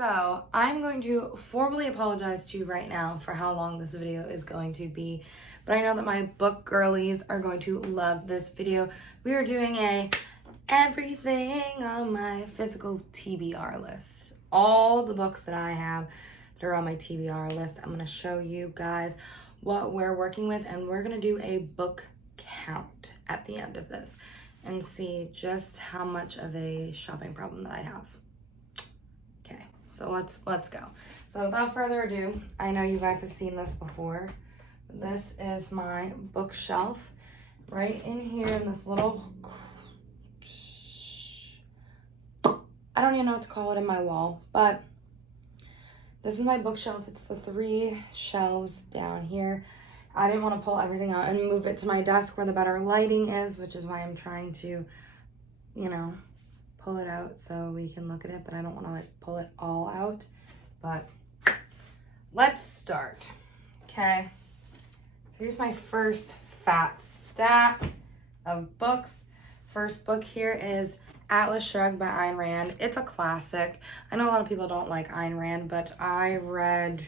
So I'm going to formally apologize to you right now for how long this video is going to be, but I know that my book girlies are going to love this video. We are doing a everything on my physical TBR list. All the books that I have that are on my TBR list, I'm going to show you guys what we're working with, and we're going to do a book count at the end of this and see just how much of a shopping problem that I have. Okay, so let's go. So without further ado, I know you guys have seen this before. This is my bookshelf right in here in this little, I don't even know what to call it, in my wall, but this is my bookshelf. It's the 3 shelves down here. I didn't want to pull everything out and move it to my desk where the better lighting is, which is why I'm trying to, pull it out so we can look at it, but I don't want to pull it all out. But let's start. Okay, so here's my first fat stack of books. First book here is Atlas Shrugged by Ayn Rand. It's a classic. I know a lot of people don't like Ayn Rand, but I read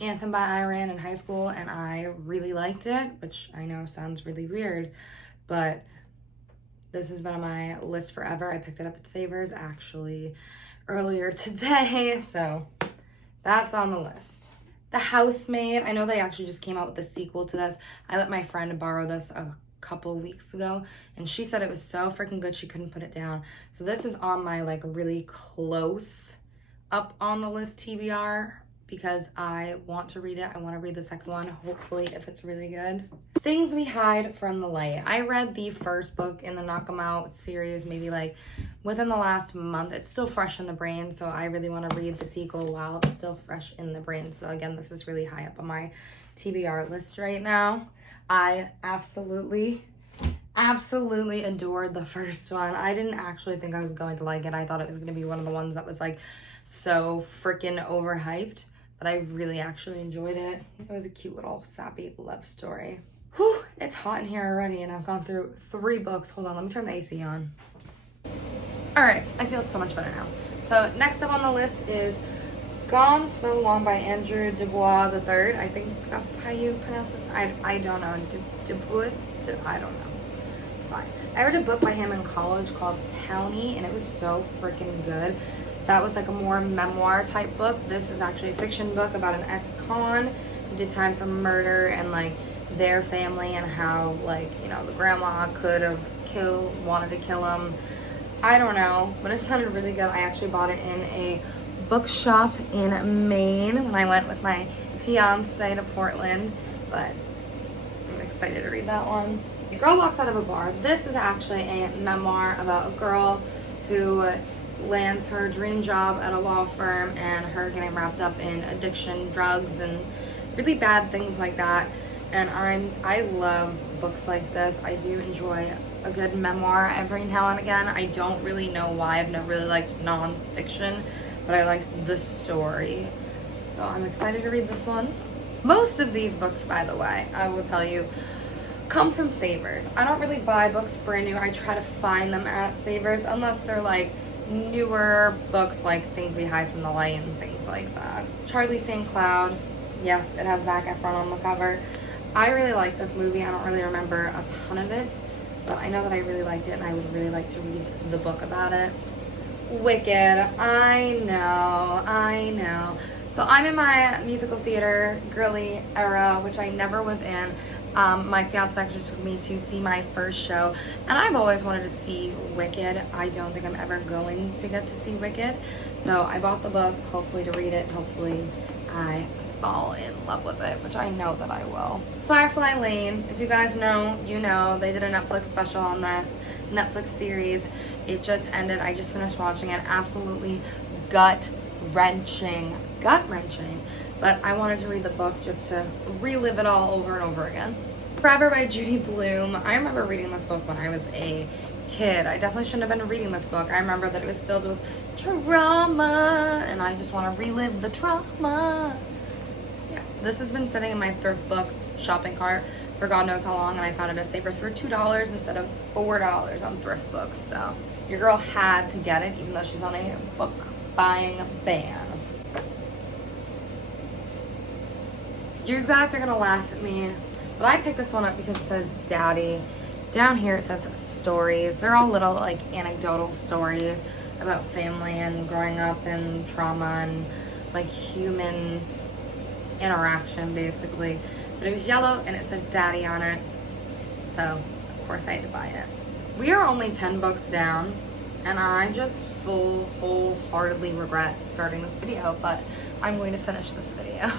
Anthem by Ayn Rand in high school and I really liked it, which I know sounds really weird, but this has been on my list forever. I picked it up at Savers actually earlier today, so that's on the list. The Housemaid, I know they actually just came out with a sequel to this. I let my friend borrow this a couple weeks ago and she said it was so freaking good she couldn't put it down. So this is on my really close up on the list TBR because I want to read it. I want to read the second one, hopefully, if it's really good. Things We Hide from the Light. I read the first book in the Knock 'em Out series maybe within the last month. It's still fresh in the brain, so I really want to read the sequel while it's still fresh in the brain. So again, this is really high up on my TBR list right now. I absolutely adored the first one. I didn't actually think I was going to like it. I thought it was going to be one of the ones that was so freaking overhyped, but I really actually enjoyed it. It was a cute little sappy love story. Whew, it's hot in here already and I've gone through 3 books. Hold on, let me turn the AC on. All right, I feel so much better now. So next up on the list is Gone So Long by Andrew Dubois III. I think that's how you pronounce this. I don't know. Dubois? I don't know. It's fine. I read a book by him in college called Townie, and it was so freaking good. That was a more memoir type book. This is actually a fiction book about an ex-con who did time for murder and their family and how the grandma could have wanted to kill him. I don't know, but it sounded really good. I actually bought it in a bookshop in Maine when I went with my fiance to Portland, but I'm excited to read that one. A Girl Walks Out of a Bar. This is actually a memoir about a girl who lands her dream job at a law firm and her getting wrapped up in addiction, drugs, and really bad things like that. And I love books like this. I do enjoy a good memoir every now and again. I don't really know why. I've never really liked nonfiction, but I like the story. So I'm excited to read this one. Most of these books, by the way, I will tell you, come from Savers. I don't really buy books brand new. I try to find them at Savers unless they're newer books like Things We Hide from the Light and things like that. Charlie St. Cloud. Yes, it has Zac Efron on the cover. I really like this movie. I don't really remember a ton of it, but I know that I really liked it and I would really like to read the book about it. Wicked. I know. So I'm in my musical theater girly era, which I never was in. My fiance actually took me to see my first show, and I've always wanted to see Wicked. I don't think I'm ever going to get to see Wicked, so I bought the book, hopefully to read it. Hopefully I fall in love with it, which I know that I will. Firefly Lane. If you guys know, you know, they did a Netflix special on this Netflix series. It just ended. I just finished watching it. Absolutely gut-wrenching, but I wanted to read the book just to relive it all over and over again. Forever by Judy Blume. I remember reading this book when I was a kid. I definitely shouldn't have been reading this book. I remember that it was filled with trauma, and I just want to relive the trauma. Yes, this has been sitting in my thrift books shopping cart for God knows how long, and I found it at Savers for $2 instead of $4 on thrift books. So your girl had to get it, even though she's on a book buying ban. You guys are gonna laugh at me, but I picked this one up because it says Daddy. Down here it says stories. They're all little like anecdotal stories about family and growing up and trauma and like human interaction basically. But it was yellow and it said Daddy on it. So of course I had to buy it. We are only 10 books down and I just wholeheartedly regret starting this video, but I'm going to finish this video.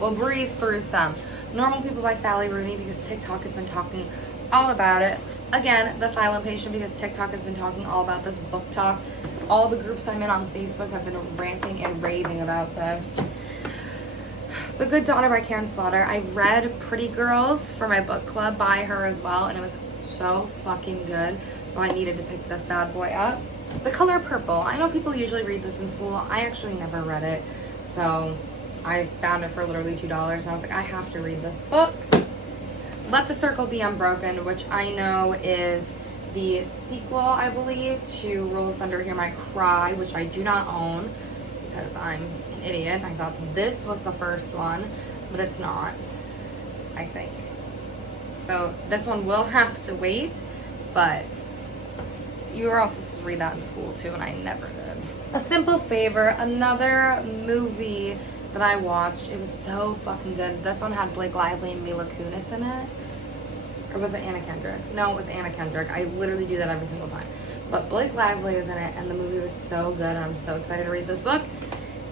We'll breeze through some. Normal People by Sally Rooney because TikTok has been talking all about it. Again, The Silent Patient because TikTok has been talking all about this book talk. All the groups I'm in on Facebook have been ranting and raving about this. The Good Daughter by Karen Slaughter. I read Pretty Girls for my book club by her as well, and it was so fucking good. So I needed to pick this bad boy up. The Color Purple. I know people usually read this in school. I actually never read it. So I found it for literally $2 and I was like, I have to read this book. Let the Circle Be Unbroken, which I know is the sequel, I believe, to Roll of Thunder, Hear My Cry, which I do not own because I'm an idiot. I thought this was the first one, but it's not, I think. So this one will have to wait, but you were also supposed to read that in school too, and I never did. A Simple Favor, another movie that I watched. It was so fucking good. This one had Blake Lively and Mila Kunis in it. Or was it Anna Kendrick? No, it was Anna Kendrick. I literally do that every single time. But Blake Lively was in it and the movie was so good and I'm so excited to read this book.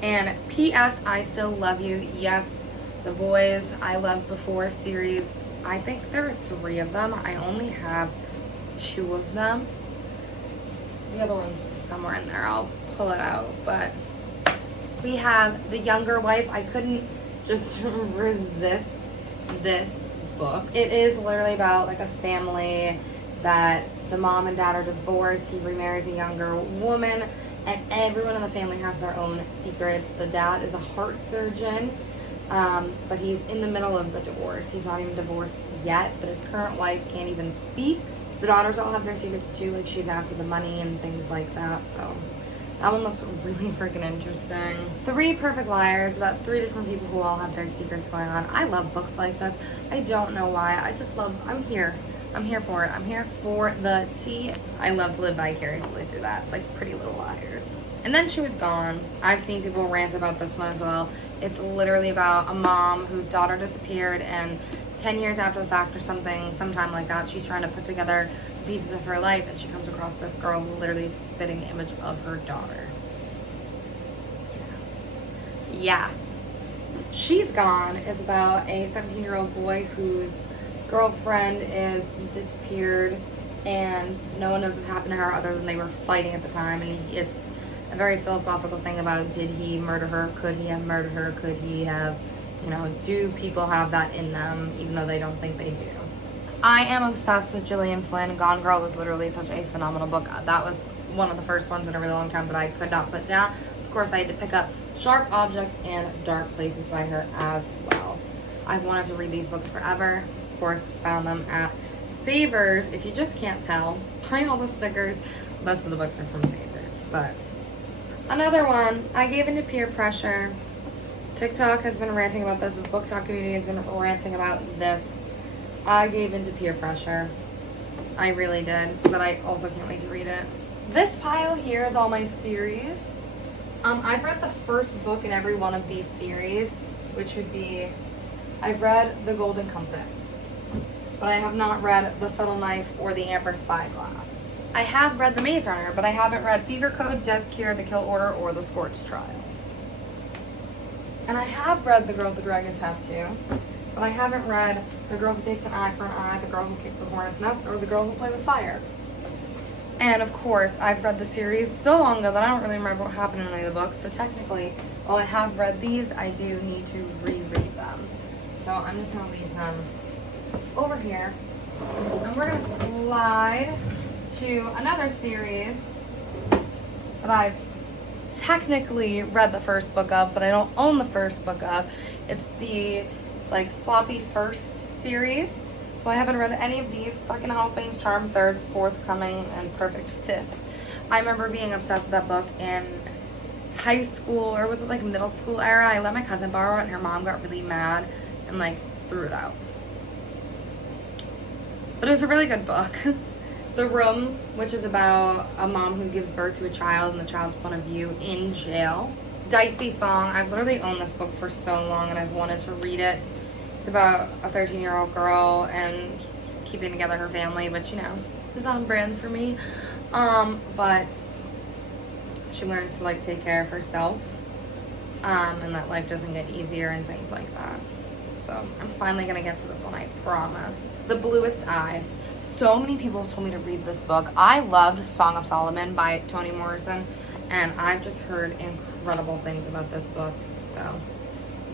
And P.S. I Still Love You. Yes, the Boys I Loved Before series. I think there are 3 of them. I only have 2 of them. The other one's somewhere in there. I'll pull it out. But we have The Younger Wife. I couldn't just resist this book. It is literally about like a family that the mom and dad are divorced. He remarries a younger woman and everyone in the family has their own secrets. The dad is a heart surgeon, but he's in the middle of the divorce. He's not even divorced yet, but his current wife can't even speak. The daughters all have their secrets too, like she's after the money and things like that, so that one looks really freaking interesting. 3 Perfect Liars, about 3 different people who all have their secrets going on. I love books like this. I don't know why. I just love, I'm here. I'm here for it. I'm here for the tea. I love to live vicariously through that. It's like Pretty Little Liars. And Then She Was Gone. I've seen people rant about this one as well. It's literally about a mom whose daughter disappeared and 10 years after the fact or something, sometime like that, she's trying to put together pieces of her life and she comes across this girl who literally is a spitting image of her daughter. Yeah. She's Gone is about a 17-year-old boy whose girlfriend is disappeared and no one knows what happened to her other than they were fighting at the time, and it's a very philosophical thing about, did he murder her? Could he have murdered her? Could he have, you know, do people have that in them even though they don't think they do? I am obsessed with Gillian Flynn. Gone Girl was literally such a phenomenal book. That was one of the first ones in a really long time that I could not put down. So of course I had to pick up Sharp Objects and Dark Places by her as well. I've wanted to read these books forever. Of course, found them at Savers. If you just can't tell, buying all the stickers, most of the books are from Savers. But another one, I gave into peer pressure. TikTok has been ranting about this. The book talk community has been ranting about this. I gave into peer pressure. I really did, but I also can't wait to read it. This pile here is all my series. I've read the first book in every one of these series, which would be, I've read The Golden Compass, but I have not read The Subtle Knife or The Amber Spyglass. I have read The Maze Runner, but I haven't read Fever Code, Death Cure, The Kill Order, or The Scorch Trials. And I have read The Girl with the Dragon Tattoo, but I haven't read The Girl Who Takes an Eye for an Eye, The Girl Who Kicked the Hornet's Nest, or The Girl Who Played with Fire. And of course, I've read the series so long ago that I don't really remember what happened in any of the books, so technically, while I have read these, I do need to reread them. So I'm just going to leave them over here, and we're going to slide to another series that I've technically read the first book of, but I don't own the first book of. It's the like Sloppy First series. So I haven't read any of these. Second Helpings, Charmed Thirds, Forthcoming, and Perfect Fifths. I remember being obsessed with that book in high school, or was it like middle school era. I let my cousin borrow it and her mom got really mad and like threw it out. But it was a really good book. The Room, which is about a mom who gives birth to a child and the child's point of view in jail. Dicey Song. I've literally owned this book for so long and I've wanted to read it. It's about a 13-year-old girl and keeping together her family, which, you know, is on brand for me. But she learns to like take care of herself, and that life doesn't get easier and things like that. So I'm finally gonna get to this one, I promise. The Bluest Eye. So many people have told me to read this book. I loved Song of Solomon by Toni Morrison, and I've just heard incredible things about this book. So,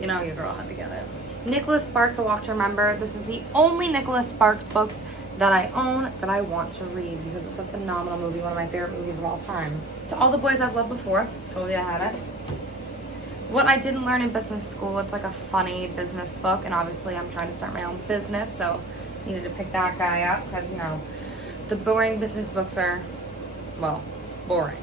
you know, your girl had to get it. Nicholas Sparks, A Walk to Remember. This is the only Nicholas Sparks books that I own that I want to read because it's a phenomenal movie, one of my favorite movies of all time. To All the Boys I've Loved Before, told you I had it. What I Didn't Learn in Business School, it's like a funny business book, and obviously I'm trying to start my own business, so needed to pick that guy up because, you know, the boring business books are, well, boring.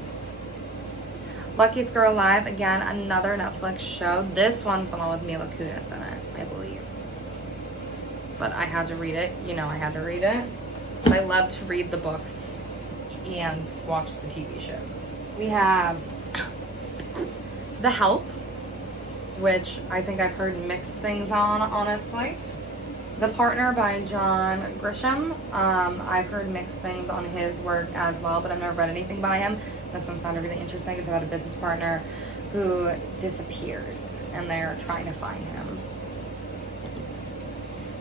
Luckiest Girl Alive, again, another Netflix show. This one's the one with Mila Kunis in it, I believe. But I had to read it. You know I had to read it. I love to read the books and watch the TV shows. We have The Help, which I think I've heard mixed things on, honestly. The Partner by John Grisham. I've heard mixed things on his work as well, but I've never read anything by him. This one sounded really interesting. It's about a business partner who disappears, and they're trying to find him.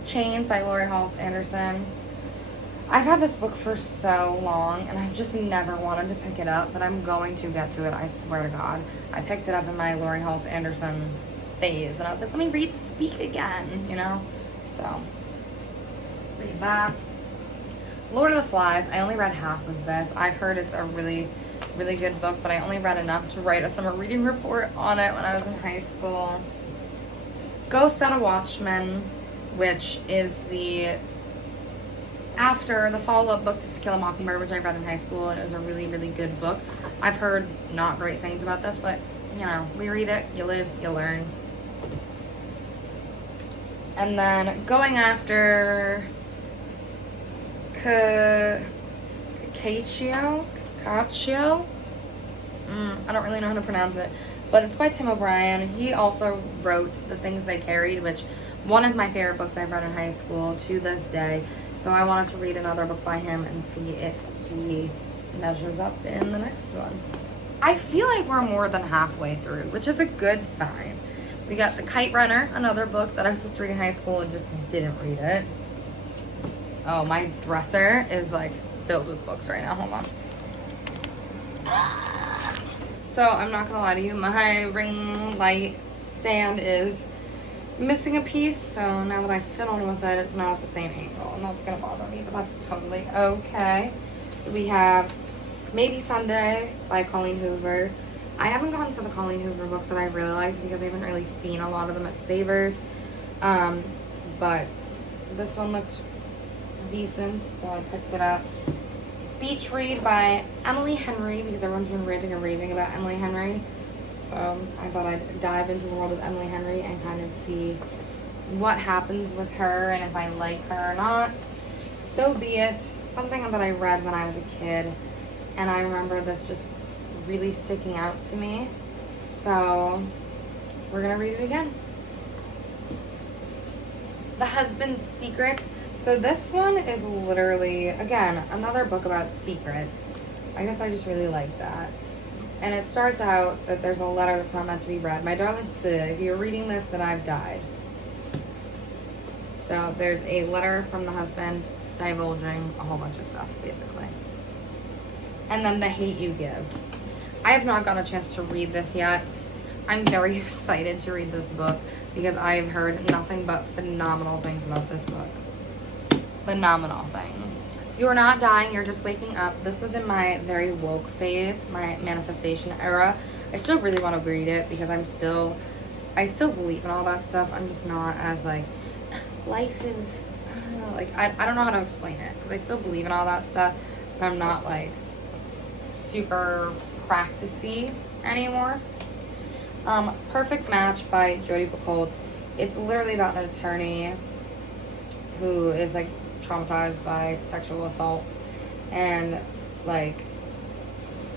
Chained by Lori Halse Anderson. I've had this book for so long, and I've just never wanted to pick it up, but I'm going to get to it, I swear to God. I picked it up in my Lori Halse Anderson phase, and I was like, let me read Speak again, you know? So, read that. Lord of the Flies, I only read half of this. I've heard it's a really, really good book, but I only read enough to write a summer reading report on it when I was in high school. Go Set a Watchman, which is after the follow-up book to To Kill a Mockingbird, which I read in high school, and it was a really, really good book. I've heard not great things about this, but, you know, we read it, you live, you learn. And then going after Caccio? I don't really know how to pronounce it, but it's by Tim O'Brien. He also wrote The Things They Carried, which one of my favorite books I've read in high school to this day. So I wanted to read another book by him and see if he measures up in the next one. I feel like we're more than halfway through, which is a good sign. We got The Kite Runner, another book that I was supposed to read in high school and just didn't read it. Oh, my dresser is like filled with books right now. Hold on. So I'm not gonna lie to you, my ring light stand is missing a piece, so now that I fiddled with it, it's not at the same angle, and that's gonna bother me, but that's totally okay. So we have Maybe Sunday by Colleen Hoover. I haven't gotten to the Colleen Hoover books that I really liked because I haven't really seen a lot of them at Savers, but this one looked decent, so I picked it up. Beach Read by Emily Henry, because everyone's been ranting and raving about Emily Henry. So I thought I'd dive into the world of Emily Henry and kind of see what happens with her and if I like her or not. So Be It. Something that I read when I was a kid, and I remember this just really sticking out to me. So we're gonna read it again. The Husband's Secret. So this one is literally, again, another book about secrets. I guess I just really like that. And it starts out that there's a letter that's not meant to be read. My darling Sid, if you're reading this, then I've died. So there's a letter from the husband divulging a whole bunch of stuff, basically. And then The Hate You Give. I have not gotten a chance to read this yet. I'm very excited to read this book because I've heard nothing but phenomenal things about this book. Phenomenal things. You're not dying, you're just waking up. This was in my very woke phase, my manifestation era. I still really want to read it because I still believe in all that stuff. I'm just not as like, life is, I don't know how to explain it because I still believe in all that stuff, but I'm not like super practicey anymore. Perfect Match by Jodi Picoult. It's literally about an attorney who is like traumatized by sexual assault, and like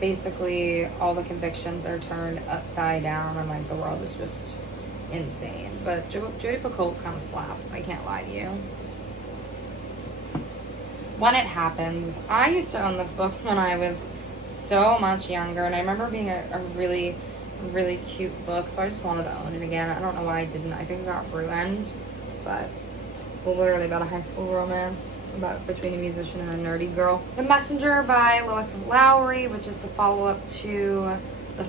basically all the convictions are turned upside down, and like the world is just insane. But Jodi Picoult kind of slaps, I can't lie to you. When It Happens. I used to own this book when I was so much younger, and I remember being a really, really cute book, so I just wanted to own it again. I don't know why I didn't. I think it got ruined, but it's literally about a high school romance between a musician and a nerdy girl. The Messenger by Lois Lowry, which is the follow-up to The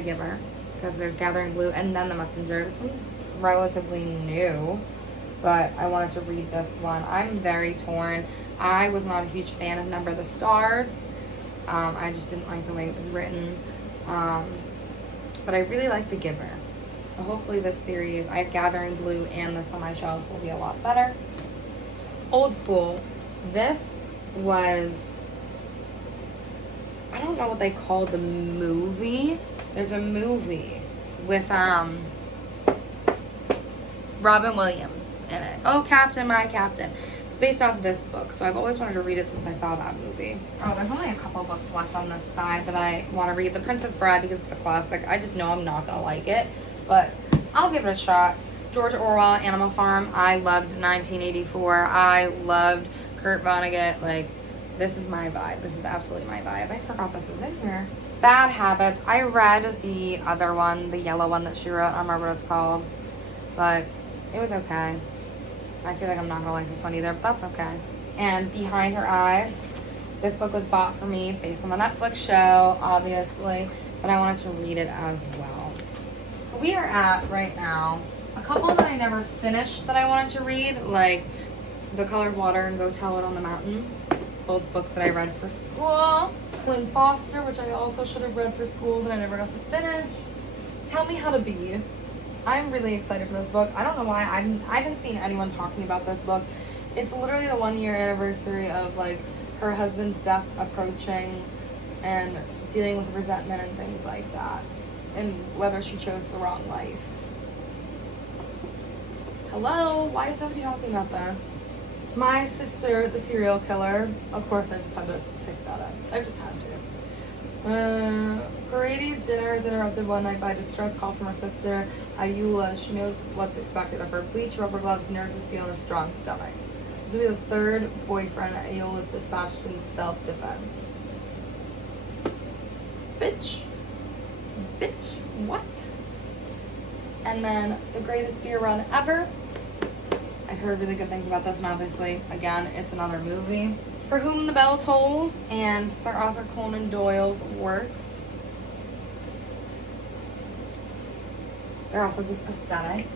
Giver, because there's Gathering Blue and then The Messenger. This one's relatively new, but I wanted to read this one. I'm very torn. I was not a huge fan of Number the Stars. I just didn't like the way it was written. But I really like The Giver. So hopefully this series, I have Gathering Blue and this on my shelf, will be a lot better. Old School. This was, I don't know what they call the movie. There's a movie with Robin Williams in it. Oh, Captain, My Captain. It's based off of this book, so I've always wanted to read it since I saw that movie. Oh, there's only a couple books left on this side that I want to read. The Princess Bride, because it's a classic. I just know I'm not going to like it, but I'll give it a shot. George Orwell, Animal Farm. I loved 1984. I loved Kurt Vonnegut. Like, this is my vibe. This is absolutely my vibe. I forgot this was in here. Bad Habits. I read the other one, the yellow one that she wrote. I don't remember what it's called, but it was okay. I feel like I'm not gonna like this one either, but that's okay. And Behind Her Eyes. This book was bought for me based on the Netflix show, obviously, but I wanted to read it as well. So we are at, right now, a couple that I never finished that I wanted to read, like The Colored Water and Go Tell It on the Mountain. Both books that I read for school. Quinn Foster, which I also should have read for school that I never got to finish. Tell Me How to Be. I'm really excited for this book. I don't know why. I haven't seen anyone talking about this book. It's literally the 1-year anniversary of like her husband's death approaching and dealing with resentment and things like that, and whether she chose the wrong life. Hello? Why is nobody talking about this? My Sister, the Serial Killer. Of course, I just had to pick that up. I just had to. Paradis' dinner is interrupted one night by a distress call from her sister, Ayula. She knows what's expected of her. Bleach, rubber gloves, nerves of steel, and a strong stomach. This will be the third boyfriend Ayula's dispatched in self-defense. Bitch. Bitch. What? And then The Greatest Beer Run Ever. I've heard really good things about this, and obviously, again, it's another movie. For Whom the Bell Tolls, and Sir Arthur Conan Doyle's works. They're also just aesthetic.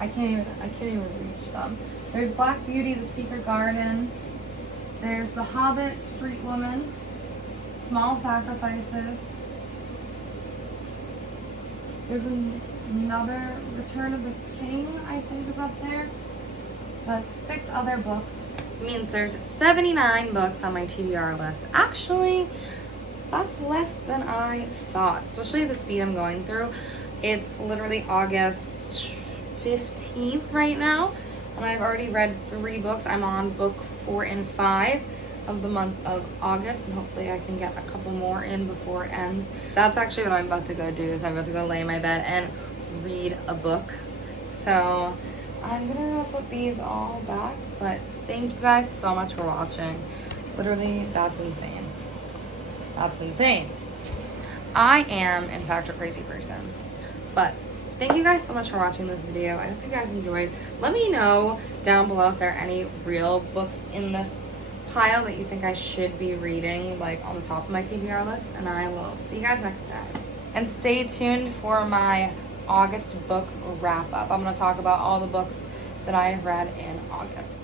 I can't even reach them. There's Black Beauty, The Secret Garden. There's The Hobbit, Street Woman. Small Sacrifices. There's another Return of the King, I think, is up there. That's 6 other books. It means there's 79 books on my TBR list. Actually, that's less than I thought, especially the speed I'm going through. It's literally August 15th right now, and I've already read 3 books. I'm on book 4 and 5 of the month of August, and hopefully I can get a couple more in before it ends. That's actually what I'm about to go do, is I'm about to go lay in my bed and read a book. So I'm gonna put these all back, but thank you guys so much for watching. Literally, that's insane. That's insane. I am, in fact, a crazy person. But thank you guys so much for watching this video. I hope you guys enjoyed. Let me know down below if there are any real books in this pile that you think I should be reading, like on the top of my TBR list, and I will see you guys next time. And stay tuned for my August book wrap up. I'm going to talk about all the books that I have read in August.